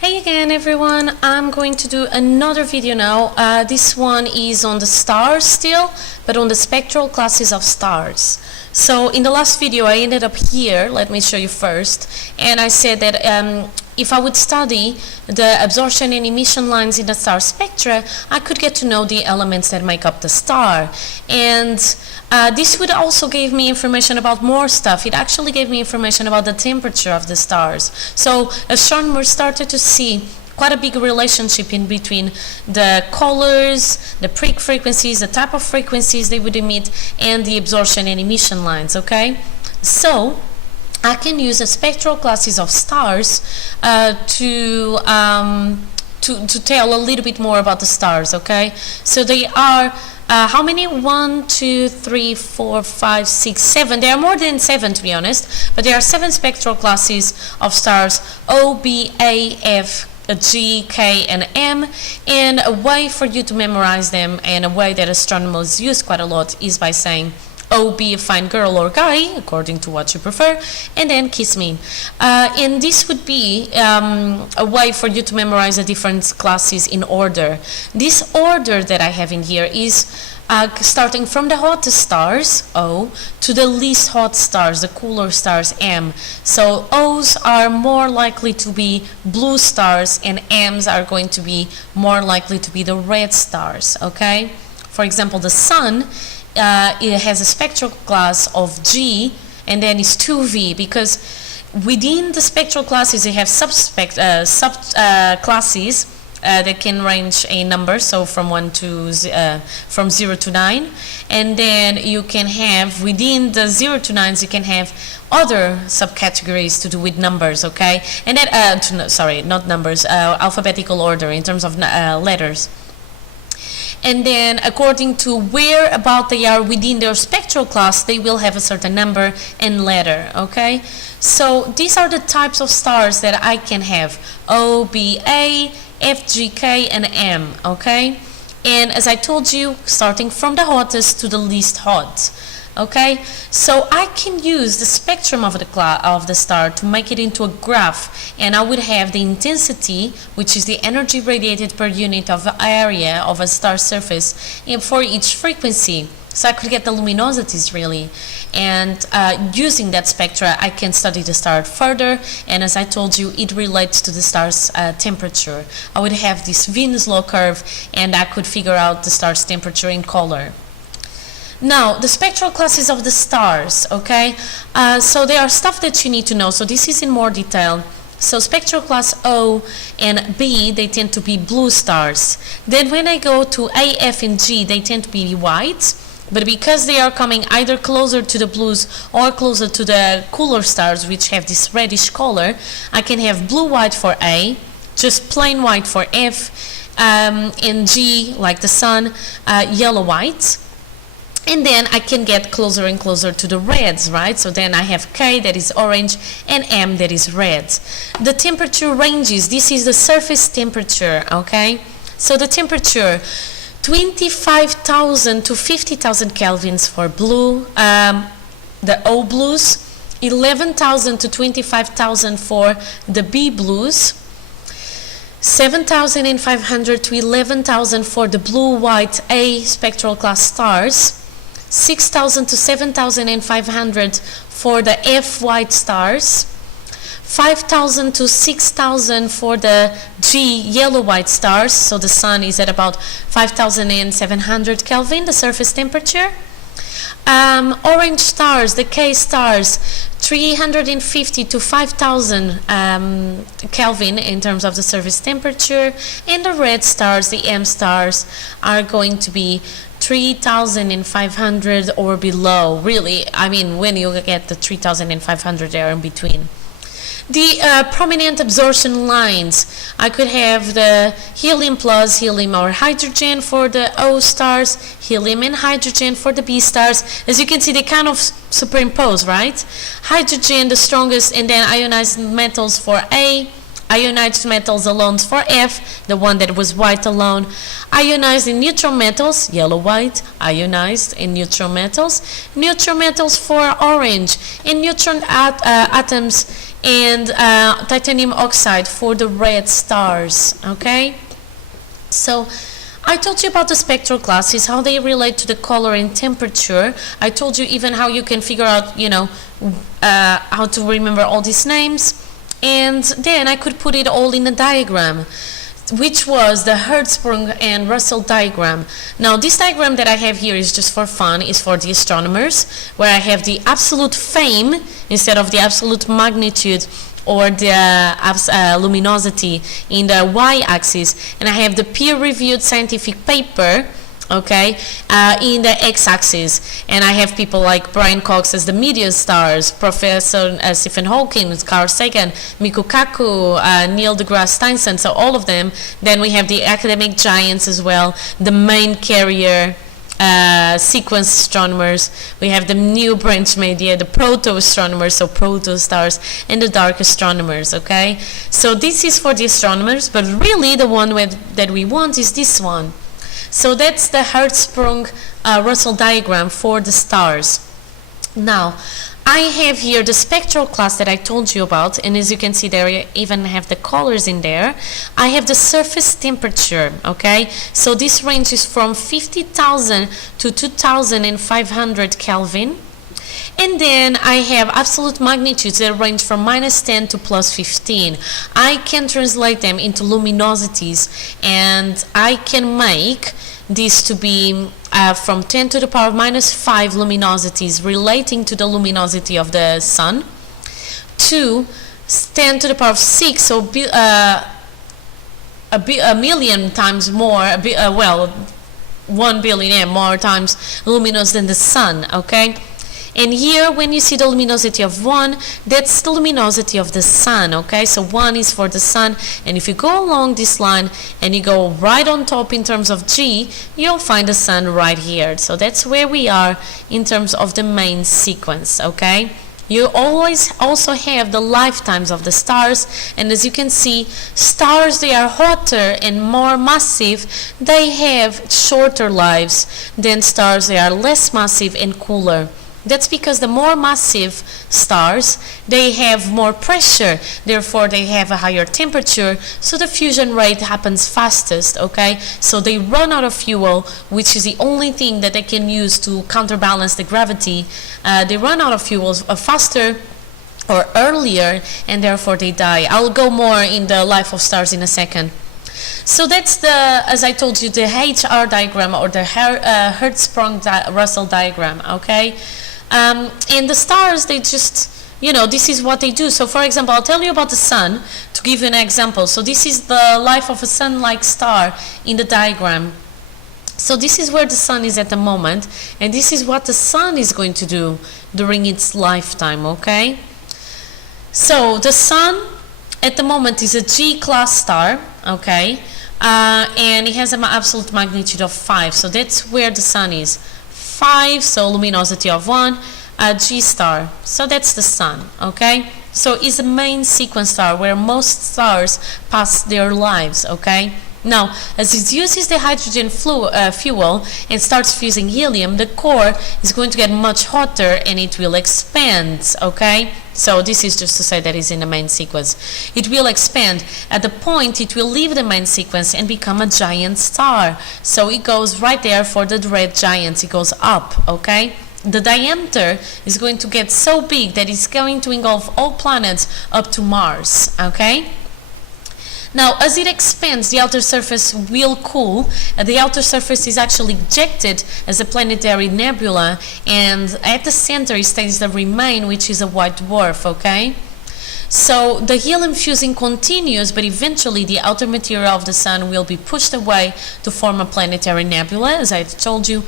Hey again everyone, I'm going to do another video now. This one is on the stars still, but on the spectral classes of stars. So in the last video I ended up here, let me show you first, and I said that if I would study the absorption and emission lines in the star spectra, I could get to know the elements that make up the star. And this would also give me information about more stuff. It actually gave me information about the temperature of the stars. So astronomers started to see quite a big relationship in between the colors, the peak frequencies, the type of frequencies they would emit, and the absorption and emission lines, okay? So I can use the spectral classes of stars to tell a little bit more about the stars, okay? So they are how many? 1, 2, 3, 4, 5, 6, 7. There are more than 7 to be honest, but there are 7 spectral classes of stars: O, B, A, F, G, K, and M. And a way for you to memorize them, and a way that astronomers use quite a lot, is by saying O, be a fine girl or guy, according to what you prefer, and then kiss me. And this would be a way for you to memorize the different classes in order. This order that I have in here is starting from the hottest stars, O, to the least hot stars, the cooler stars, M. So O's are more likely to be blue stars, and M's are going to be more likely to be the red stars, okay? For example, the Sun, it has a spectral class of G, and then it's 2V, because within the spectral classes they have classes that can range a number, so from 0 to 9, and then you can have within the 0 to 9s you can have other subcategories to do with numbers, okay? And then sorry, not numbers, alphabetical order in terms of letters. And then according to where about they are within their spectral class, they will have a certain number and letter, okay? So these are the types of stars that I can have: O, B, A, F, G, K, and M, okay? And as I told you, starting from the hottest to the least hot, okay? So I can use the spectrum of the star to make it into a graph, and I would have the intensity, which is the energy radiated per unit of area of a star surface, for each frequency. So I could get the luminosities really, and using that spectra I can study the star further, and as I told you, it relates to the star's temperature. I would have this Venus law curve, and I could figure out the star's temperature in color. Now, the spectral classes of the stars, okay? So there are stuff that you need to know, so this is in more detail. So spectral class O and B, they tend to be blue stars. Then when I go to A, F, and G, they tend to be white. But because they are coming either closer to the blues or closer to the cooler stars, which have this reddish color, I can have blue-white for A, just plain white for F, and G, like the Sun, yellow-white. And then I can get closer and closer to the reds, right? So then I have K that is orange and M that is red. The temperature ranges, this is the surface temperature, okay? So the temperature, 25,000 to 50,000 kelvins for blue, the O blues, 11,000 to 25,000 for the B blues, 7,500 to 11,000 for the blue-white A spectral class stars, 6,000 to 7,500 for the F white stars, 5,000 to 6,000 for the G yellow-white stars, so the Sun is at about 5,700 Kelvin, the surface temperature. Orange stars, the K stars, 350 to 5,000 Kelvin in terms of the surface temperature, and the red stars, the M stars, are going to be 3,500 or below. Really, I mean, when you get the 3,500, they are in between. The prominent absorption lines, I could have the helium plus helium or hydrogen for the O stars, helium and hydrogen for the B stars. As you can see, they kind of superimpose, right? Hydrogen the strongest, and then ionized metals for A, ionized metals alone for F, the one that was white alone, ionized in neutral metals, yellow-white, ionized in neutral metals for orange, and neutron atoms and titanium oxide for the red stars. Okay, so I told you about the spectral classes, how they relate to the color and temperature. I told you even how you can figure out, how to remember all these names. And then I could put it all in a diagram, which was the Hertzsprung-Russell diagram. Now, this diagram that I have here is just for fun, is for the astronomers, where I have the absolute fame instead of the absolute magnitude or the luminosity in the y-axis, and I have the peer-reviewed scientific paper, okay, in the x-axis, and I have people like Brian Cox as the meteor stars, Professor Stephen Hawking, Carl Sagan, Michio Kaku, Neil deGrasse Tyson, so all of them. Then we have the academic giants as well, the main carrier sequence astronomers. We have the new branch media, the proto-astronomers, so proto-stars, and the dark astronomers, okay? So this is for the astronomers, but really the one that we want is this one. So that's the Hertzsprung-Russell diagram for the stars. Now, I have here the spectral class that I told you about, and as you can see there, I even have the colors in there. I have the surface temperature, okay? So this ranges from 50,000 to 2,500 Kelvin. And then I have absolute magnitudes that range from -10 to +15. I can translate them into luminosities, and I can make this to be from 10 to the power -5 luminosities relating to the luminosity of the sun, to 10 to the power 6, so a million times more, 1 billion more times luminous than the sun, okay? And here, when you see the luminosity of 1, that's the luminosity of the sun, okay? So 1 is for the sun, and if you go along this line and you go right on top in terms of G, you'll find the sun right here. So that's where we are in terms of the main sequence, okay? You always also have the lifetimes of the stars, and as you can see, stars, they are hotter and more massive. They have shorter lives than stars, they are less massive and cooler. That's because the more massive stars, they have more pressure, therefore they have a higher temperature, so the fusion rate happens fastest, okay? So they run out of fuel, which is the only thing that they can use to counterbalance the gravity. They run out of fuel faster or earlier, and therefore they die. I'll go more in the life of stars in a second. So that's the, as I told you, the HR diagram, or the Hertzsprung-Russell diagram, okay? And the stars, they just, this is what they do. So for example, I'll tell you about the sun to give you an example. So this is the life of a sun-like star in the diagram. So this is where the sun is at the moment, and this is what the sun is going to do during its lifetime, okay? So the sun at the moment is a G-class star, okay? And it has an absolute magnitude of 5, so that's where the sun is. 5, so luminosity of 1, a G star, so that's the sun, okay? So it's a main sequence star where most stars pass their lives, okay? Now, as it uses the hydrogen fuel and starts fusing helium, the core is going to get much hotter and it will expand, okay? So this is just to say that it's in the main sequence. It will expand. At the point, it will leave the main sequence and become a giant star. So it goes right there for the red giants. It goes up, okay? The diameter is going to get so big that it's going to engulf all planets up to Mars, okay? Now, as it expands, the outer surface will cool. The outer surface is actually ejected as a planetary nebula, and at the center stays the remain, which is a white dwarf, okay? So the helium fusing continues, but eventually the outer material of the sun will be pushed away to form a planetary nebula, as I told you,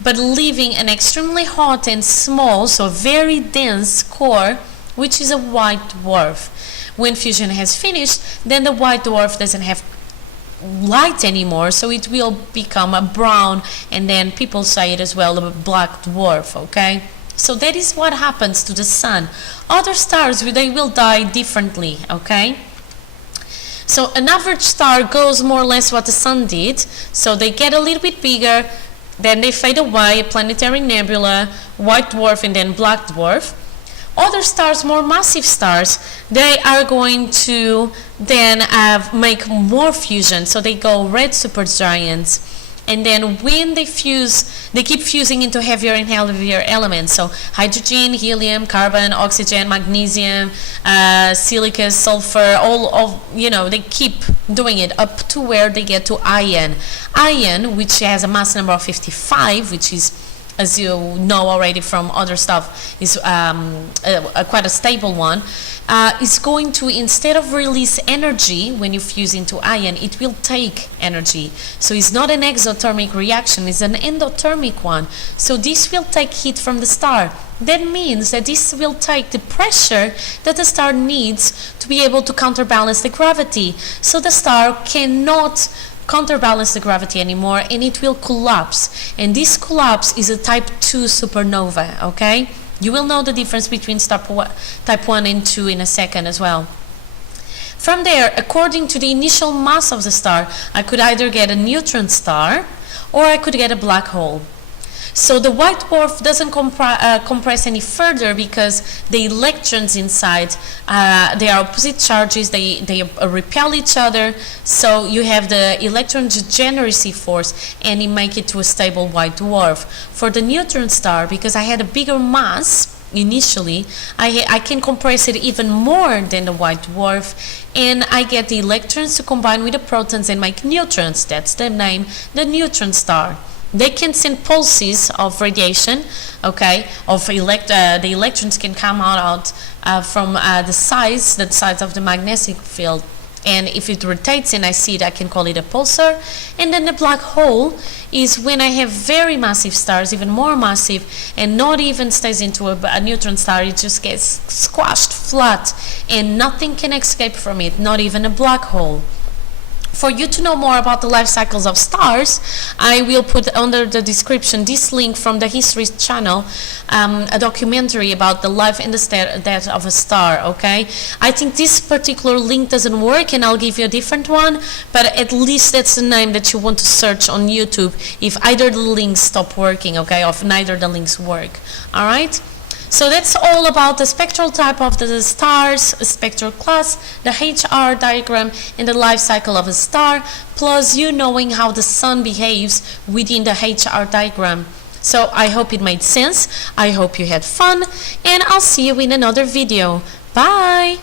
but leaving an extremely hot and small, so very dense core, which is a white dwarf. When fusion has finished, then the white dwarf doesn't have light anymore, so it will become a brown, and then people say it as well, a black dwarf, okay? So that is what happens to the sun. Other stars, they will die differently, okay? So an average star goes more or less what the sun did, so they get a little bit bigger, then they fade away, a planetary nebula, white dwarf, and then black dwarf. Other stars, more massive stars, they are going to then make more fusion, so they go red supergiants. And then when they fuse, they keep fusing into heavier and heavier elements. So hydrogen, helium, carbon, oxygen, magnesium, silicon, sulfur, all of, they keep doing it up to where they get to iron. Iron, which has a mass number of 55, which is, as you know already from other stuff, is quite a stable one, is going to, instead of release energy when you fuse into iron, it will take energy. So it's not an exothermic reaction, it's an endothermic one. So this will take heat from the star. That means that this will take the pressure that the star needs to be able to counterbalance the gravity. So the star cannot counterbalance the gravity anymore, and it will collapse. And this collapse is a type 2 supernova, okay? You will know the difference between type 1 and 2 in a second as well. From there, according to the initial mass of the star, I could either get a neutron star or I could get a black hole. So the white dwarf doesn't compress any further because the electrons inside, they are opposite charges, they repel each other, so you have the electron degeneracy force and it make it to a stable white dwarf. For the neutron star, because I had a bigger mass initially, I can compress it even more than the white dwarf, and I get the electrons to combine with the protons and make neutrons. That's the name, the neutron star. They can send pulses of radiation, okay, the electrons can come out from the sides of the magnetic field, and if it rotates and I see it, I can call it a pulsar. And then the black hole is when I have very massive stars, even more massive, and not even stays into a neutron star, it just gets squashed flat and nothing can escape from it, not even a black hole. For you to know more about the life cycles of stars, I will put under the description this link from the History channel, a documentary about the life and the death of a star, okay? I think this particular link doesn't work and I'll give you a different one, but at least that's the name that you want to search on YouTube if either the links stop working, okay, or if neither the links work, alright? So that's all about the spectral type of the stars, spectral class, the HR diagram, and the life cycle of a star, plus you knowing how the sun behaves within the HR diagram. So I hope it made sense, I hope you had fun, and I'll see you in another video. Bye!